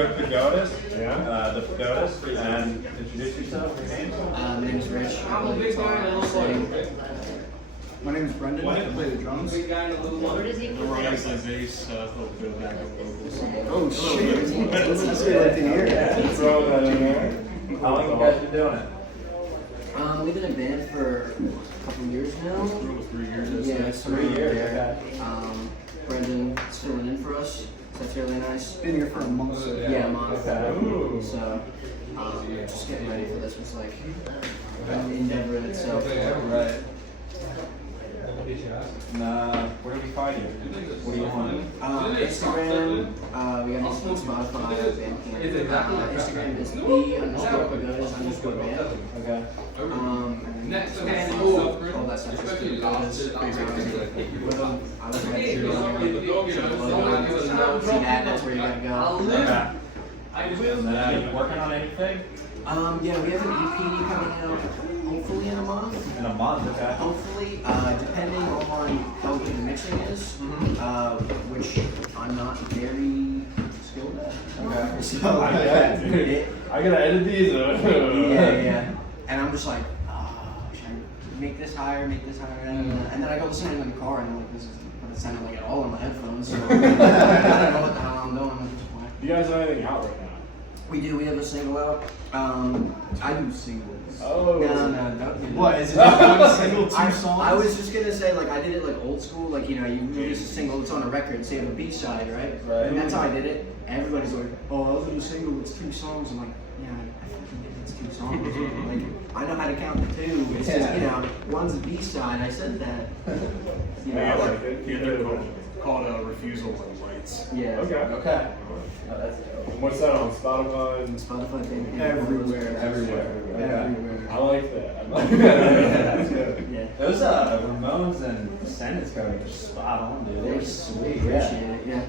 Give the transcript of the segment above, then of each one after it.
with Pagodas. Yeah. The Pagodas. And introduce yourself. Your name? My name is Rich. I play guitar. My name is Brendan. I play the drums. What is he? Ryan's the bass, a little bit of backup vocals. Oh shit! That's what I like to hear. Throw that in there. How long have you guys been doing it? We've been in band for a couple years now. 3 years. Yeah, it's 3 years. Okay. Brendan's filling in for us. So that's really nice. Been here for a month. So Yeah, a month. Ooh. So just getting ready for this was like an endeavor in itself. Right. Where do we find you? What do you want? Instagram, we got Spotify, Bandcamp. Instagram is the_Pagodas_band. Okay. All that stuff is Pagodas. I look right here. See that? That's where you gotta go. Okay. And you working on anything? Yeah, we have an EP coming out hopefully in a month. In a month, okay. Hopefully, depending on how good the mixing is, which I'm not very skilled at. Okay. So, I bet, dude. I gotta edit these. yeah. And I'm just like, should I make this higher, and then I go listen to it in the car, and I'm like, this doesn't sound like at all on my headphones. So I don't know what the hell I'm doing at this point. You guys have anything out right now? We do. We have a single out. I do singles. Oh. No, don't do that. What is it? Just one single, two songs? I was just gonna say, like, I did it like old school, like, you know, you release a single, it's on a record, so you have a B-side, right? Right. And that's how I did it. Everybody's like, oh, I was in a single, it's 2 songs. I'm like, yeah, I fucking did it's 2 songs. Like, I know how to count to 2. It's just, you know, one's a B-side. I said that. You know, I like, like it. Yeah, they're called Refusal and Lights. yeah. Okay. Okay. Oh, that's dope. What's that on Spotify? Spotify, Bandcamp, Everywhere. Everywhere. Everywhere. I like that. I like that. That's good. Yeah. Those Ramones and Descendants covers are spot on, dude. They're They're sweet. sweet. Appreciate it. Yeah.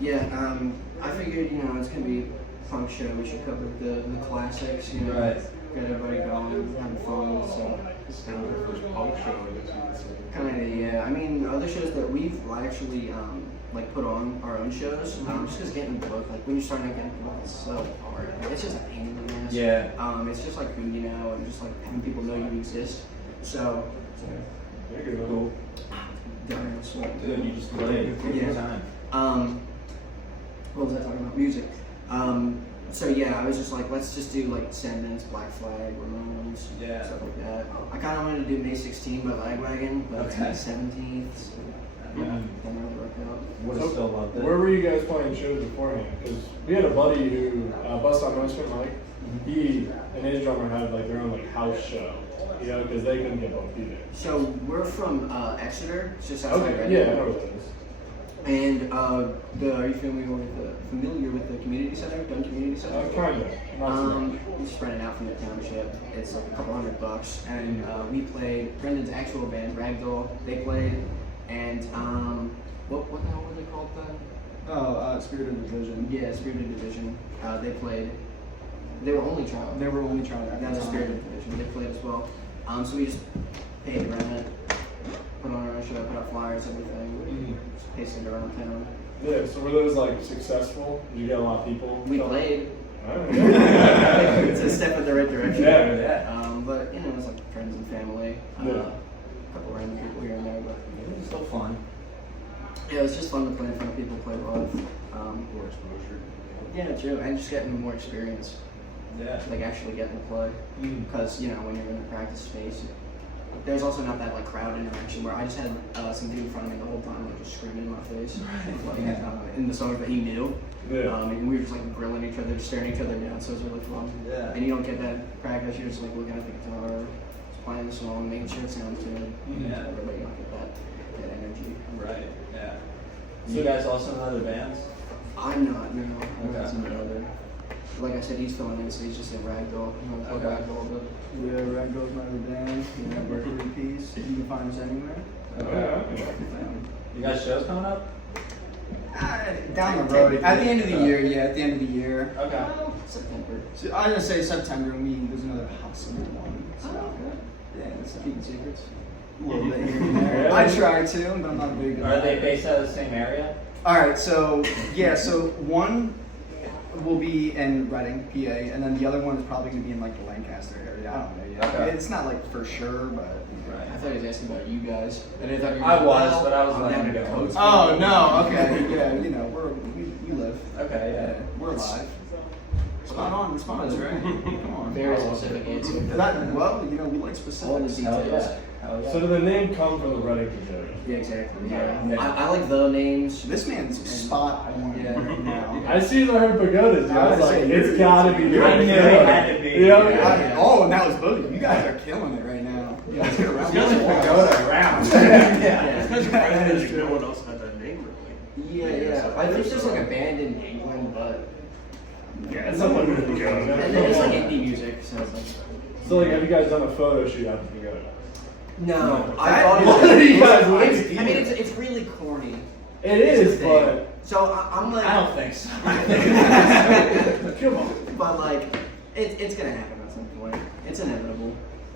Yeah. I figured, you know, it's gonna be a punk show. We should cover the classics. You know, Right. get everybody going, having fun. So It's kind of the first punk show, I guess you could say. kind of, yeah. I mean, other shows that we've actually like put on our own shows. Just because getting booked, like when you're starting to get booked, it's so hard. Like, it's just a pain in the ass. Yeah. It's just like who you know, and just like having people know you exist. So. There you go. Cool. Darn, so. Dude, you just played. Take your Yeah. time. What was I talking about? Music. So yeah, I was just like, let's just do like Descendants, Black Flag, Ramones, Yeah. stuff like that. I kind of wanted to do May 16th by Lagwagon, but it's Okay. May 17th. So Yeah. didn't really work out. Would have still loved it. Where were you guys playing shows beforehand? Because we had a buddy who, Bust on Motion, Mike, he and his drummer had like their own like house show, you know, because they couldn't get booked either. So we're from Exeter, it's just outside Okay, Reading. yeah, I know what it is. And are you familiar with the community center, Dunn Community Center? Kind of. Not so much. We just rent it out from the township. It's like a couple $100, and we played. Brendan's actual band, Ragdoll, they played, and what the hell were they called then? Oh, Spirit of Division. Yeah, Spirited Division. They played. They were only trial. They were only trying to. Now the Spirited Division. They played as well. So we just paid rent, put on our own show, put out flyers, everything. Just pasted it around town. Yeah, so were those like successful? Did you get a lot of people? We played. Alright. It's a step in the right direction. Yeah. But you know, it was like friends and family. Yeah. A couple random people here and there, but It was still fun. yeah, it was just fun to play in front of people, play live. More exposure. Yeah, true, and just getting more experience, Yeah. like actually getting to play. Because you know, when you're in the practice space, there's also not that like crowd interaction where I just had some dude in front of me the whole time, like just screaming in my face, like, in the songs that he knew. Yeah. And we were just like grilling each other, just staring each other down, so it was really fun. Yeah. And you don't get that practice, you're just like looking at the guitar, just playing the song, making sure it sounds good. Yeah. But you don't get that energy. Right. Yeah. You guys also in other bands? I'm not, no. Okay. That's another. Like I said, he's filling in, so he's just in Ragdoll. Okay. Ragdoll, but Yeah, Ragdoll's my other band. We have record EPs. You can find us anywhere. Okay. You got shows coming up? Down the road. At the end of the year, yeah, at the end of the year. Okay. September. So I was gonna say September, and there's another hot summer one. So, okay. yeah, it's Keeping secrets. a little bit here and there. Yeah. I try to, but I'm not big. Are they based out of the same area? All right, so yeah, so one will be in Reading, PA, and then the other one is probably going to be in like the Lancaster area. I don't know yet. Okay. It's not like for sure, but. Right. I thought he was asking about you guys. And I thought you were I was, but I was I'm letting having it a go. coach. Oh no! Okay, yeah, you know we live. Okay, yeah. We're alive. Spot on, response, right? Come on. Very specific answer. Well, you know we like All the specifics. Hell details. yeah. Hell yeah. So did the name come from the Reading Pagoda? Yeah, exactly. Yeah. Yeah. I like the names. This man's spot on Yeah. right now. I see the heard Pagodas, dude. I was like, You're- it's gotta be. I knew it had to be. Yeah. Yeah. Oh, and that was both. You guys are killing it right now. You guys get around. It's the wall. Pagoda around. Yeah. It's kind of surprising that no one else had that name, really. Yeah. I think there's like a band in England, but Yeah, it's something with and Pagoda. it's like indie music, so it's like. So, like, have you guys done a photo shoot out the Pagoda? No, I That- thought What are you guys it's, waiting I mean, it's really corny. It It's is, the but thing. So I'm like, I don't think so. come on. but like, it's gonna happen at some point. It's inevitable.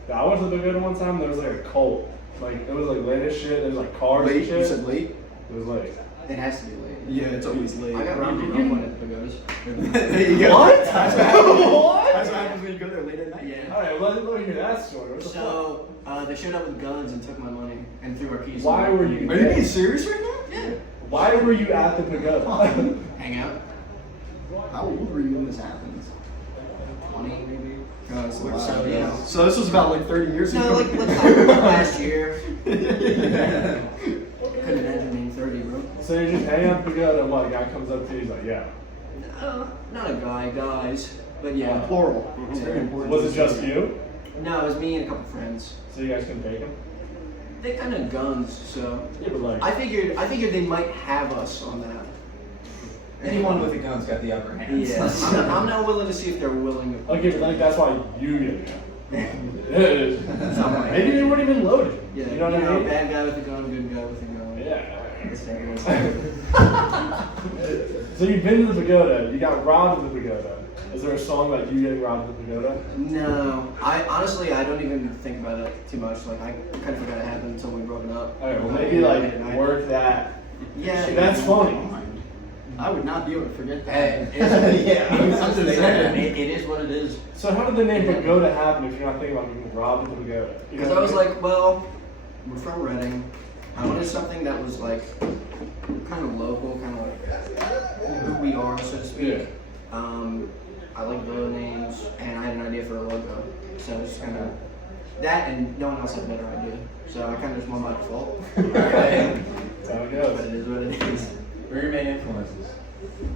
Yeah, I went to the Pagoda one time. There was like a cult. Like it was like late as shit. There was like cars Late? and shit. You said late? It was late. It has to be late. Yeah, it's always late. I got robbed of one at the Pagodas. There you go. What? That's what happens. What? That's what happens when you go there late at night. Yeah. All right, well, let me hear that story. What the fuck? So they showed up with guns and took my money and threw our keys. Why in. were you? Are you being serious right now? Yeah. Why were you at the Pagoda? Hang out. How old were you when this happened? 20 maybe. So, you know. So this was about like 30 years ago. No, like let's talk about last year. Couldn't imagine being 30, bro. So you just hang out at the Pagoda, and what? A guy comes up to you, he's like, "Yeah." Not a guy, guys. But yeah. Plural. It's very important. Was it just you? No, it was me and a couple friends. So you guys couldn't take him? They kind of guns, so Yeah, but like. I figured they might have us on that. Anyone with a gun's got the upper hand. Yeah. I'm not willing to see if they're willing to. Okay, but like that's why you get it. It is. It's not right. Maybe they weren't even loaded. Yeah. You know what I mean? Bad guy with a gun, good guy with a gun. Yeah. Yeah. So you've been to the Pagoda. You got robbed at the Pagoda. Is there a song about you getting robbed at the Pagoda? No, I honestly don't even think about it too much. Like I kind of forgot it happened until we broke it up. All right, well maybe like work that. Yeah. That's funny. I would not be able to forget that. Hey, it's, Yeah, I'm I'm just just saying, saying. it is what it is. So how did the name Pagoda happen if you're not thinking about getting robbed at the Pagoda? You Because know I was what mean? like, well, we're from Reading. I wanted something that was like kind of local, kind of like who we are, so to speak. Yeah. I like the names, and I had an idea for a logo. So it's kind of that, and no one else had a better idea. So I kind of just went by default. Okay. That's how it But goes. it is what it is. Who are your main influences?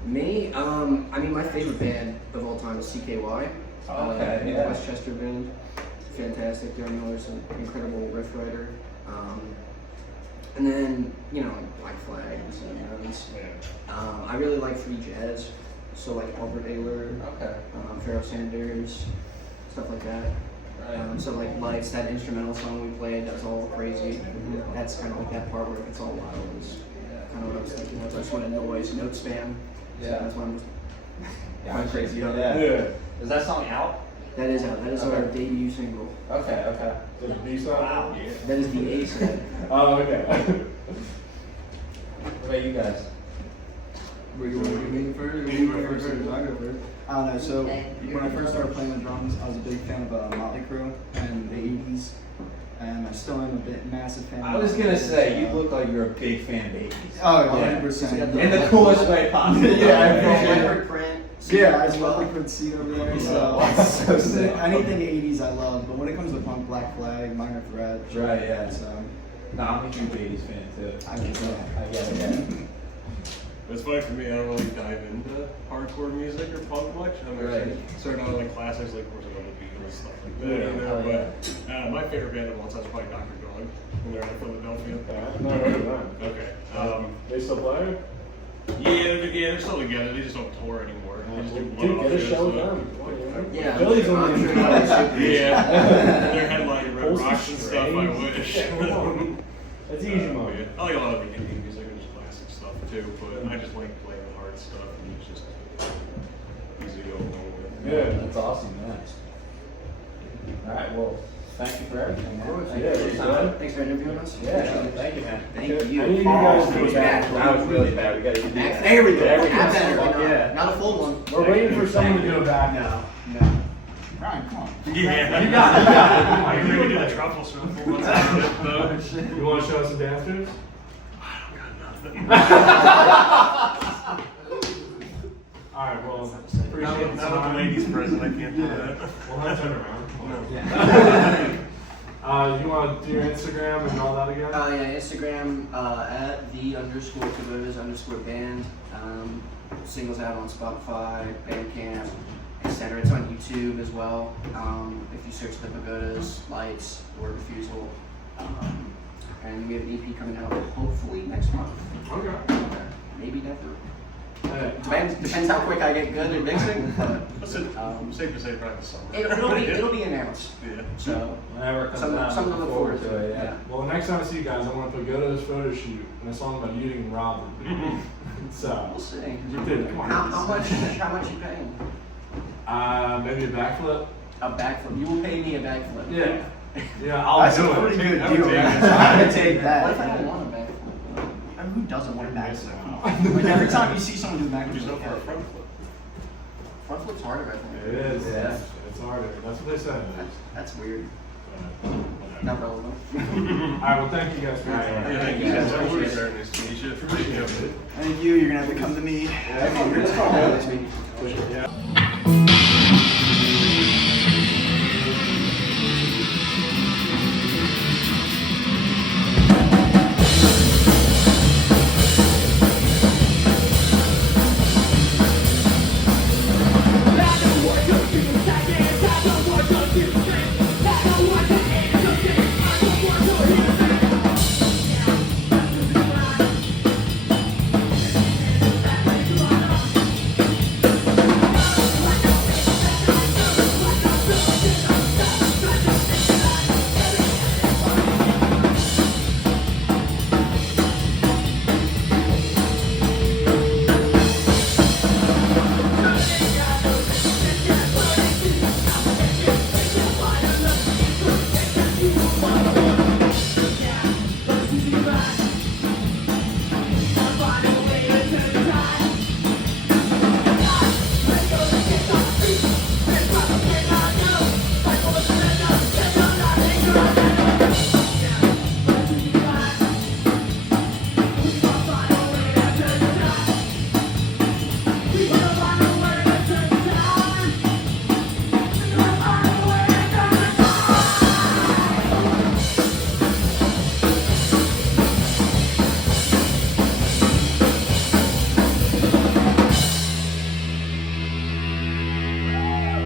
Me, I mean, my favorite band of all time is CKY. Okay, yeah. Westchester band. Fantastic. Darren Miller's an incredible riff writer. And then, you know, like Black Flag and Sunrise. Yeah. I really like free jazz. So, like Albert Ayler, Okay. Pharoah Sanders, stuff like that. Right. So, like Lights, that instrumental song we played, that was all crazy. That's kind of like that part where it's all wild. Is kind of what I was thinking. I just wanted noise, note spam. So Yeah. that's why I'm just Yeah, going crazy on yeah. that. Yeah. Is that song out? That is out. That is our Okay. debut single. Okay, okay. There's a B side? That is the A side. Oh, okay. What about you guys? Where you want to me first? You go first. I go first. I don't know. So when I first started playing the drums, I was a big fan of Motley Crue and the '80s, and I still am a bit massive fan. I was gonna say, you look like you're a big fan of 80s. Oh, Yeah. 100%. In the coolest way possible. Yeah, I From appreciate it. leopard print. Yeah, I just love like the seat over there. So That's so sick. anything '80s I love, but when it comes to punk, Black Flag, Minor Threat. Right, yeah. So Nah, I'm a huge 80s fan too. I get that. I get it, yeah. It's funny for me, I don't really dive into hardcore music or punk much. I'm actually starting out with like classics, like of course I love the Beatles, stuff like that, Yeah. you know, Oh, but my favorite band of all time is probably Dr. Dog when they're out of Philadelphia. I've never heard of them. Okay. They still play? They're still together, they just don't tour anymore. They just do Dude, one-off get a shows, show with so- them. Yeah, Philly's I'm only sure that is. Yeah. They're headlining Red Postage Rocks and stuff, I Strange. wish. Yeah, come on. That's easy Yeah. money. I like a lot of the indie music and just classic stuff too, but I just like playing the hard stuff and it's just easy to go along with. Yeah. That's awesome, man. Alright, well, Thank you for everything, man. Thank Yeah, you for your you time. Thanks for interviewing us. Yeah, thank you, man. Thank I you. need you guys to was get back. bad. That was really bad. We gotta do that. There we go. Every That's time. better. Yeah. Not a full one. We're waiting for someone to go back now. No. Ryan, come on. Yeah. You got it. I can really do the truffle shuffle once I get it, though. You want to show us some dance moves? All right, well, appreciate the Not with the time. ladies present, I can't do that. Well, let's turn around. No. You want to do your Instagram and all that again? Yeah, Instagram at @the_Pagodas_band. Singles out on Spotify, Bandcamp, etc. It's on YouTube as well. If you search the Pagodas, Lights, or Refusal. And we have an EP coming out hopefully next month. Okay. Maybe never. Hey, Depends how quick I get good at mixing. But Listen, safe to say probably the summer. it'll be announced. Yeah. So Whenever it comes something out, to look look forward to. yeah. well, the next time I see you guys, I want to Pagodas photo shoot and a song about eating and robbing. So, We'll see. dude, come on. How much you paying? Maybe a backflip. A backflip. You will pay me a backflip. Yeah. Yeah, I'll That's do a pretty it. good I would deal, take man. it. I would take What if I that. don't want a backflip? I mean, who doesn't want a backflip? Like every time you see someone do a Just go backflip, for a front flip. Front flip's harder, I think. It is. Yeah. It's harder. That's what they said. That's weird. But, Not relevant. all right, well, thank you guys for your time. Yeah, thank you guys. Nice to meet you. Appreciate it. thank you. You're gonna have to come to me. Yeah,